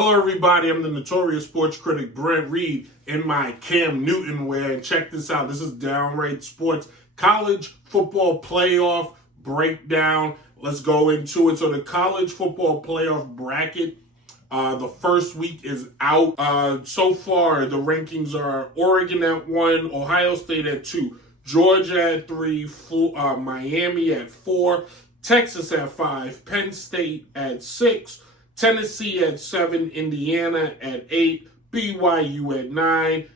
Hello, everybody. I'm the Notorious Sports Critic, Brent Reid, in my Cam Newton wear. And check this out. This is Downright Sports College Football Playoff Breakdown. Let's go into it. So the College Football Playoff bracket, the first week is out. So far, the rankings are Oregon at 1, Ohio State at 2, Georgia at 3, Miami at 4, Texas at 5, Penn State at 6, Tennessee at 7, Indiana at 8, BYU at 9,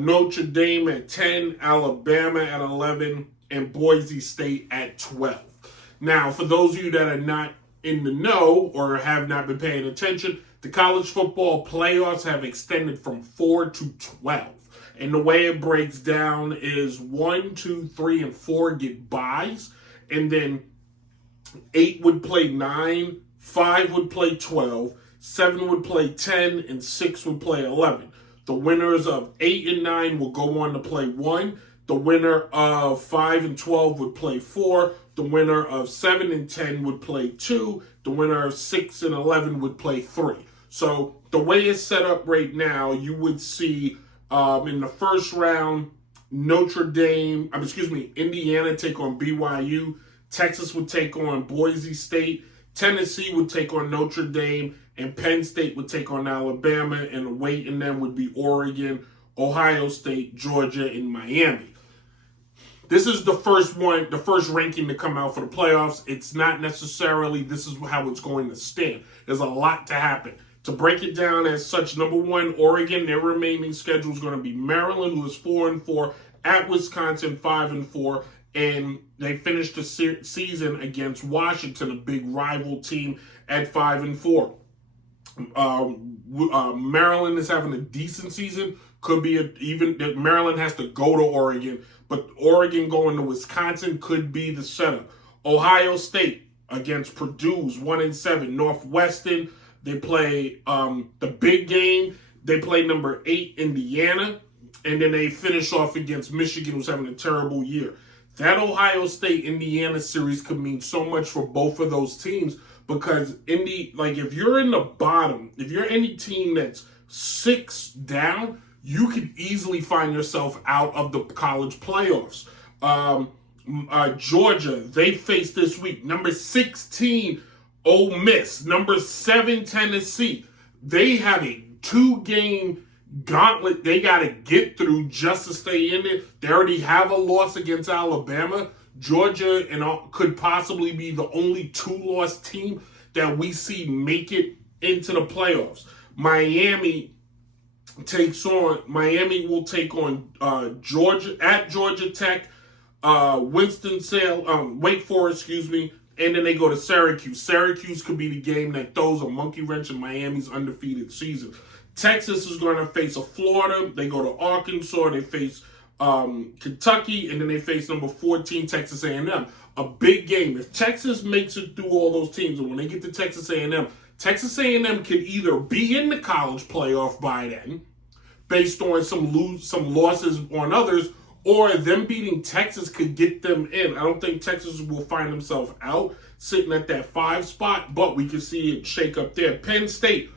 Notre Dame at 10, Alabama at 11, and Boise State at 12. Now, for those of you that are not in the know or have not been paying attention, the college football playoffs have extended from 4 to 12. And the way it breaks down is 1, 2, 3, and 4 get byes, and then 8 would play 9, 5 would play 12, 7 would play 10, and 6 would play 11. The winners of 8 and 9 will go on to play 1. The winner of 5 and 12 would play 4. The winner of 7 and 10 would play 2. The winner of 6 and 11 would play 3. So the way it's set up right now, you would see in the first round, Indiana take on BYU. Texas would take on Boise State. Tennessee would take on Notre Dame, and Penn State would take on Alabama, and the weight in them would be Oregon, Ohio State, Georgia, and Miami. This is the first ranking to come out for the playoffs. It's not necessarily this is how it's going to stand. There's a lot to happen. To break it down as such, number 1, Oregon, their remaining schedule is going to be Maryland, who is 4-4, at Wisconsin, 5-4, and they finished the season against Washington, a big rival team, at 5-4. Maryland is having a decent season. Could be even Maryland has to go to Oregon, but Oregon going to Wisconsin could be the setup. Ohio State against Purdue's 1-7. Northwestern, they play the big game. They play number 8 Indiana, and then they finish off against Michigan, who's having a terrible year. That Ohio State-Indiana series could mean so much for both of those teams because if you're in the bottom, if you're any team that's 6 down, you could easily find yourself out of the college playoffs. Georgia, they face this week number 16 Ole Miss, number 7 Tennessee. They have a 2-game gauntlet they got to get through just to stay in it. They already have a loss against Alabama. Georgia could possibly be the only 2-loss team that we see make it into the playoffs. Miami will take on Georgia at Georgia Tech, Wake Forest, and then they go to Syracuse. Syracuse could be the game that throws a monkey wrench in Miami's undefeated season. Texas is going to face Florida. They go to Arkansas. They face Kentucky, and then they face number 14 Texas A&M. A big game. If Texas makes it through all those teams, and when they get to Texas A&M could either be in the college playoff by then, based on some losses on others, or them beating Texas could get them in. I don't think Texas will find themselves out sitting at that 5 spot, but we can see it shake up there. Penn State.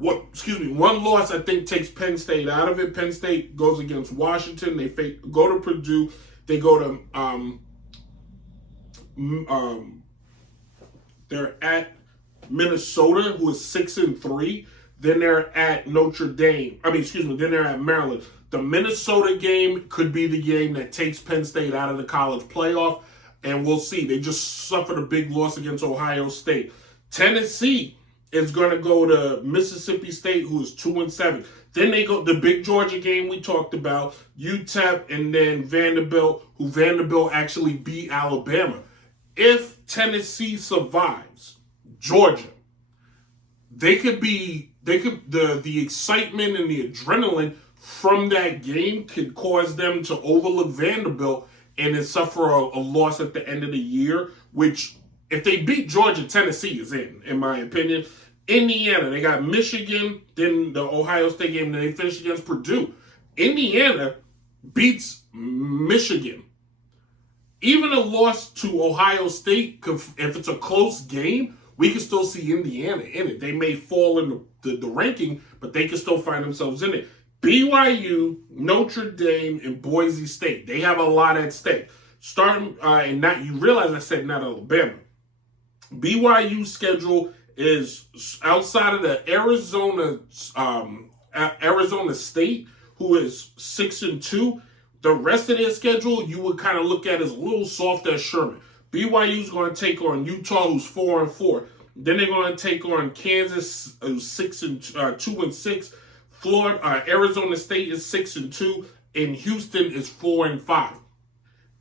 One loss I think takes Penn State out of it. Penn State goes against Washington. They go to Purdue. They go to they're at Minnesota, who is 6-3. Then they're at Notre Dame. Then they're at Maryland. The Minnesota game could be the game that takes Penn State out of the college playoff, and we'll see. They just suffered a big loss against Ohio State. Tennessee is going to go to Mississippi State, who is 2-7. Then they go the big Georgia game we talked about, UTEP, and then Vanderbilt, who Vanderbilt actually beat Alabama. If Tennessee survives Georgia, the excitement and the adrenaline from that game could cause them to overlook Vanderbilt and then suffer a loss at the end of the year, which if they beat Georgia, Tennessee is in my opinion. Indiana, they got Michigan, then the Ohio State game, then they finish against Purdue. Indiana beats Michigan. Even a loss to Ohio State, if it's a close game, we can still see Indiana in it. They may fall in the ranking, but they can still find themselves in it. BYU, Notre Dame, and Boise State. They have a lot at stake. Starting, and not you realize I said not Alabama. BYU schedule is outside of the Arizona State, who is 6-2. The rest of their schedule you would kind of look at as a little soft as Sherman. BYU is going to take on Utah, who's 4-4. Then they're going to take on Kansas, who's 2-6. Florida, Arizona State is 6-2, and Houston is 4-5.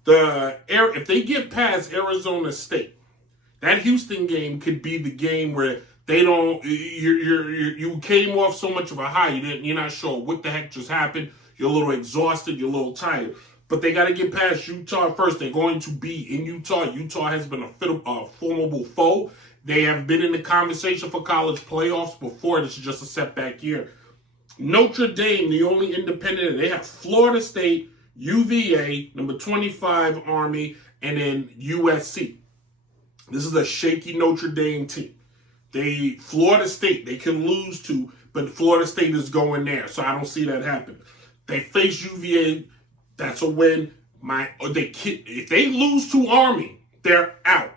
If they get past Arizona State, that Houston game could be the game where they don't. You came off so much of a high, you're not sure what the heck just happened. You're a little exhausted. You're a little tired. But they got to get past Utah first. They're going to be in Utah. Utah has been a formidable foe. They have been in the conversation for college playoffs before. This is just a setback year. Notre Dame, the only independent, they have Florida State, UVA, number 25 Army, and then USC. This is a shaky Notre Dame team. Florida State, they can lose to, but Florida State is going there, so I don't see that happen. They face UVA, that's a win. If they lose to Army, they're out.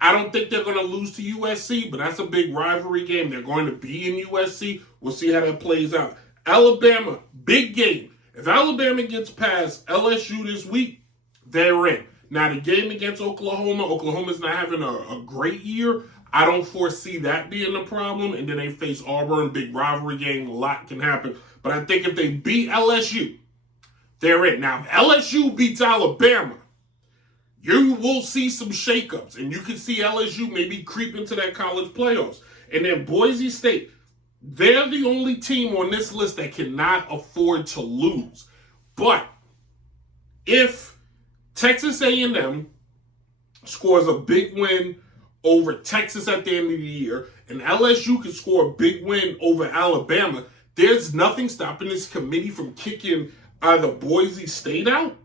I don't think they're going to lose to USC, but that's a big rivalry game. They're going to be in USC. We'll see how that plays out. Alabama, big game. If Alabama gets past LSU this week, they're in. Now, the game against Oklahoma's not having a great year. I don't foresee that being a problem. And then they face Auburn, big rivalry game. A lot can happen. But I think if they beat LSU, they're in. Now, if LSU beats Alabama, you will see some shakeups, and you can see LSU maybe creep into that college playoffs. And then Boise State, they're the only team on this list that cannot afford to lose. But if Texas A&M scores a big win over Texas at the end of the year, and LSU can score a big win over Alabama, there's nothing stopping this committee from kicking either Boise State out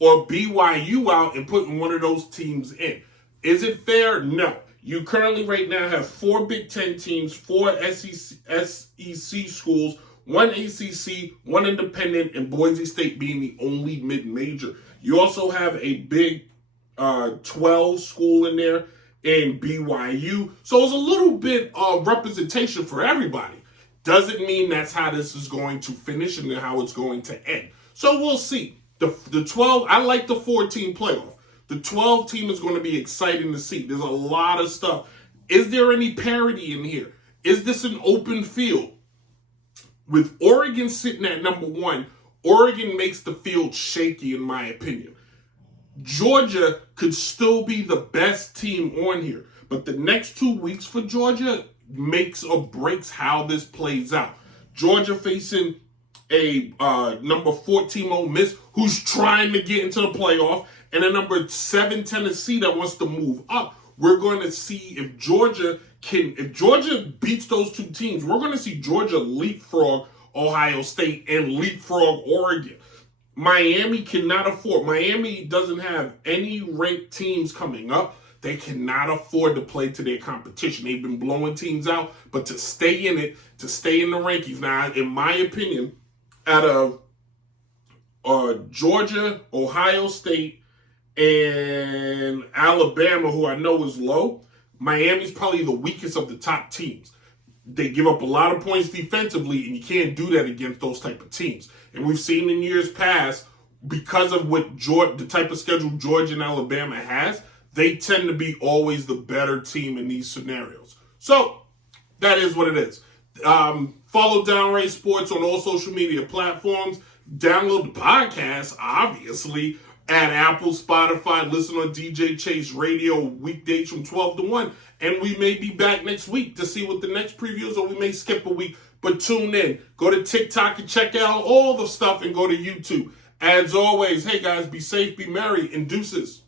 or BYU out and putting one of those teams in. Is it fair? No. You currently right now have 4 Big Ten teams, 4 SEC schools, 1 ACC, 1 independent, and Boise State being the only mid-major. You also have a Big 12 school in there in BYU. So it's a little bit of representation for everybody. Doesn't mean that's how this is going to finish and how it's going to end. So we'll see. The 12, I like the 14 playoff. The 12 team is going to be exciting to see. There's a lot of stuff. Is there any parity in here? Is this an open field? With Oregon sitting at number 1, Oregon makes the field shaky, in my opinion. Georgia could still be the best team on here, but the next 2 weeks for Georgia makes or breaks how this plays out. Georgia facing a number 14 Ole Miss who's trying to get into the playoff, and a number 7 Tennessee that wants to move up. We're going to see if Georgia beats those 2 teams, we're going to see Georgia leapfrog Ohio State and leapfrog Oregon. Miami doesn't have any ranked teams coming up. They cannot afford to play to their competition. They've been blowing teams out, but to stay in it, to stay in the rankings. Now, in my opinion, out of Georgia, Ohio State, and Alabama, who I know is low, Miami's probably the weakest of the top teams. They give up a lot of points defensively, and you can't do that against those type of teams. And we've seen in years past, because of the type of schedule Georgia and Alabama has, they tend to be always the better team in these scenarios. So, that is what it is. Follow Downright Sports on all social media platforms. Download the podcast, obviously, at Apple, Spotify. Listen on DJ Chase Radio weekdays from 12 to 1. And we may be back next week to see what the next preview is, or we may skip a week. But tune in. Go to TikTok and check out all the stuff, and go to YouTube. As always, hey guys, be safe, be merry, and deuces.